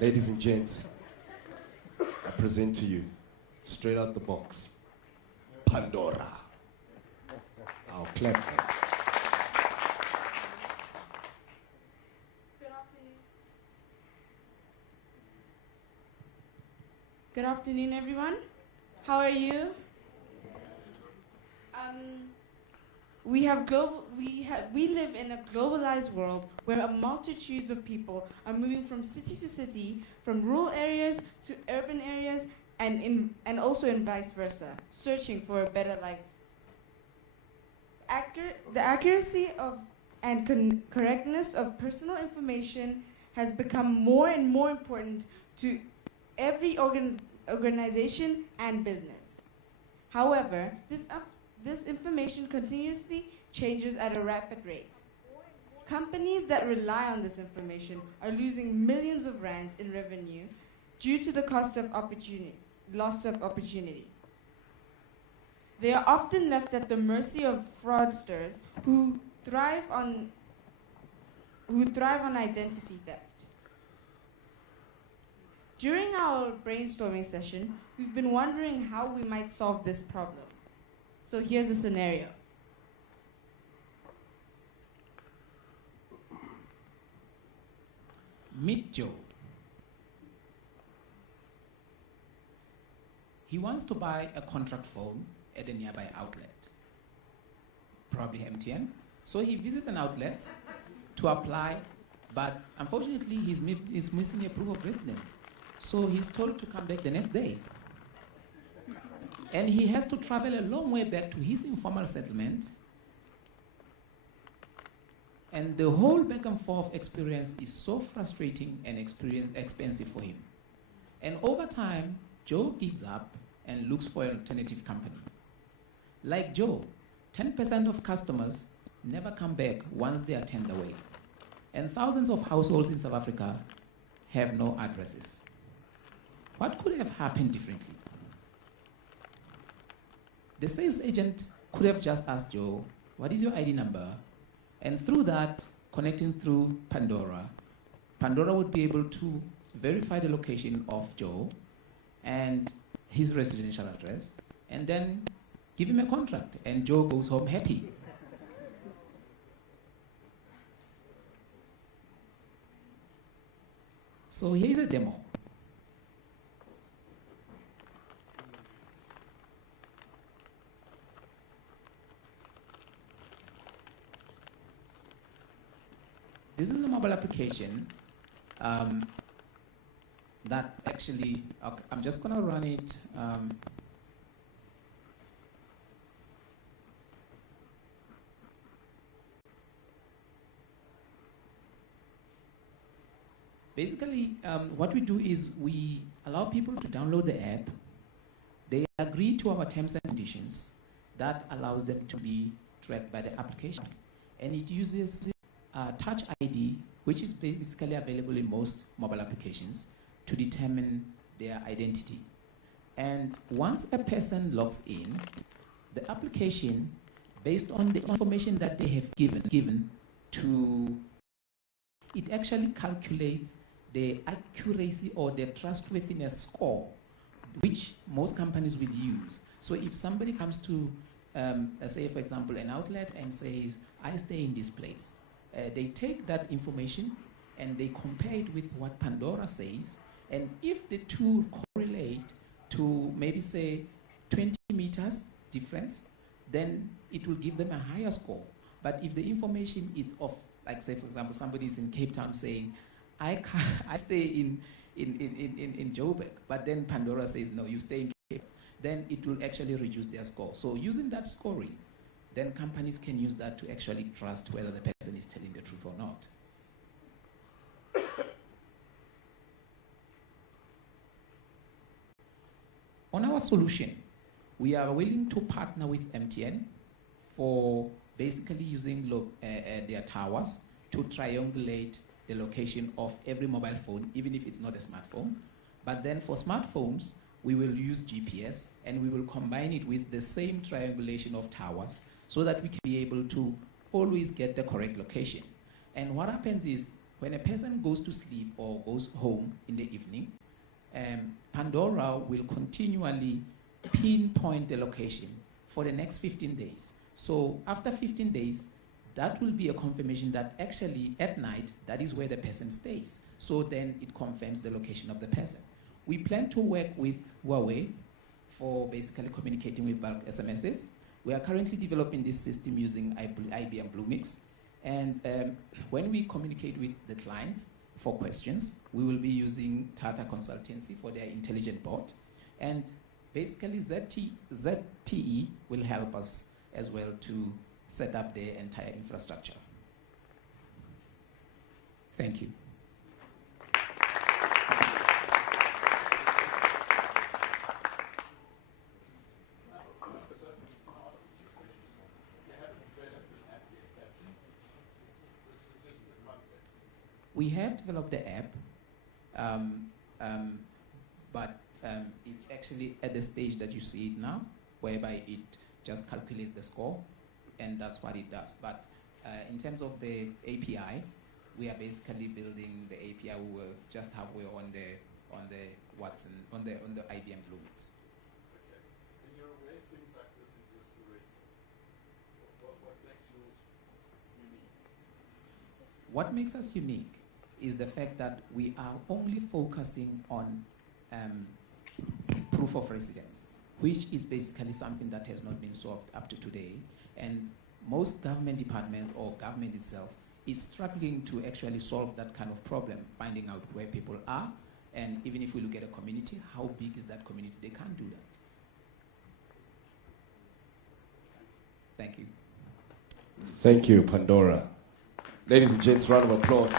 Ladies and gents, I present to you, straight out the box, Pandora. I'll clap. Good afternoon, everyone. How are you? We live in a globalized world where multitudes of people are moving from city to city, from rural areas to urban areas, and also in vice versa, searching for a better life. The accuracy of and correctness of personal information has become more and more important to every organization and business. However, this information continuously changes at a rapid rate. Companies that rely on this information are losing millions of rands in revenue due to the loss of opportunity. They are often left at the mercy of fraudsters who thrive on identity theft. During our brainstorming session, we've been wondering how we might solve this problem. So here's a scenario. Meet Joe. He wants to buy a contract phone at a nearby outlet, probably MTN. So he visits an outlet to apply, but unfortunately he's missing a proof of residence. So he's told to come back the next day. And he has to travel a long way back to his informal settlement. And the whole back and forth experience is so frustrating and expensive for him. And over time, Joe gives up and looks for an alternative company. Like Joe, 10% of customers never come back once they are turned away. And thousands of households in South Africa have no addresses. What could have happened differently? The sales agent could have just asked Joe, what is your ID number? And through that, connecting through Pandora, Pandora would be able to verify the location of Joe and his residential address, and then give him a contract, and Joe goes home happy. So here's a demo. This is a mobile application that actually, okay, I'm just going to run it. Basically, what we do is we allow people to download the app. They agree to our terms and conditions. That allows them to be tracked by the application. And it uses Touch ID, which is basically available in most mobile applications, to determine their identity. And once a person logs in, the application, based on the information that they have given to, it actually calculates the accuracy or the trustworthiness score, which most companies will use. So if somebody comes to, say for example, an outlet and says, I stay in this place, they take that information and they compare it with what Pandora says, and if the two correlate to maybe say 20 meters difference, then it will give them a higher score. But if the information is of, like say for example, somebody is in Cape Town saying, I stay in Joburg, but then Pandora says, no, you stay in Cape, then it will actually reduce their score. So using that scoring, then companies can use that to actually trust whether the person is telling the truth or not. On our solution, we are willing to partner with MTN for basically using their towers to triangulate the location of every mobile phone, even if it's not a smartphone. But then for smartphones, we will use GPS and we will combine it with the same triangulation of towers so that we can be able to always get the correct location. And what happens is when a person goes to sleep or goes home in the evening, Pandora will continually pinpoint the location for the next 15 days. So after 15 days, that will be a confirmation that actually at night, that is where the person stays. So then it confirms the location of the person. We plan to work with Huawei for basically communicating with bulk SMSs. We are currently developing this system using IBM Bluemix. And when we communicate with the clients for questions, we will be using Tata Consultancy for their intelligent bot. And basically ZTE will help us as well to set up their entire infrastructure. Thank you. We have developed the app, but it's actually at the stage that you see it now, whereby it just calculates the score, and that's what it does. But in terms of the API, we are basically building the API. We were just halfway on the Watson, on the IBM Bluemix. Okay. In your way, things like this exist already. What makes yours unique? What makes us unique is the fact that we are only focusing on proof of residence, which is basically something that has not been solved up to today. And most government departments or government itself is struggling to actually solve that kind of problem, finding out where people are. And even if we look at a community, how big is that community? They can't do that. Thank you. Thank you, Pandora. Ladies and gents, round of applause.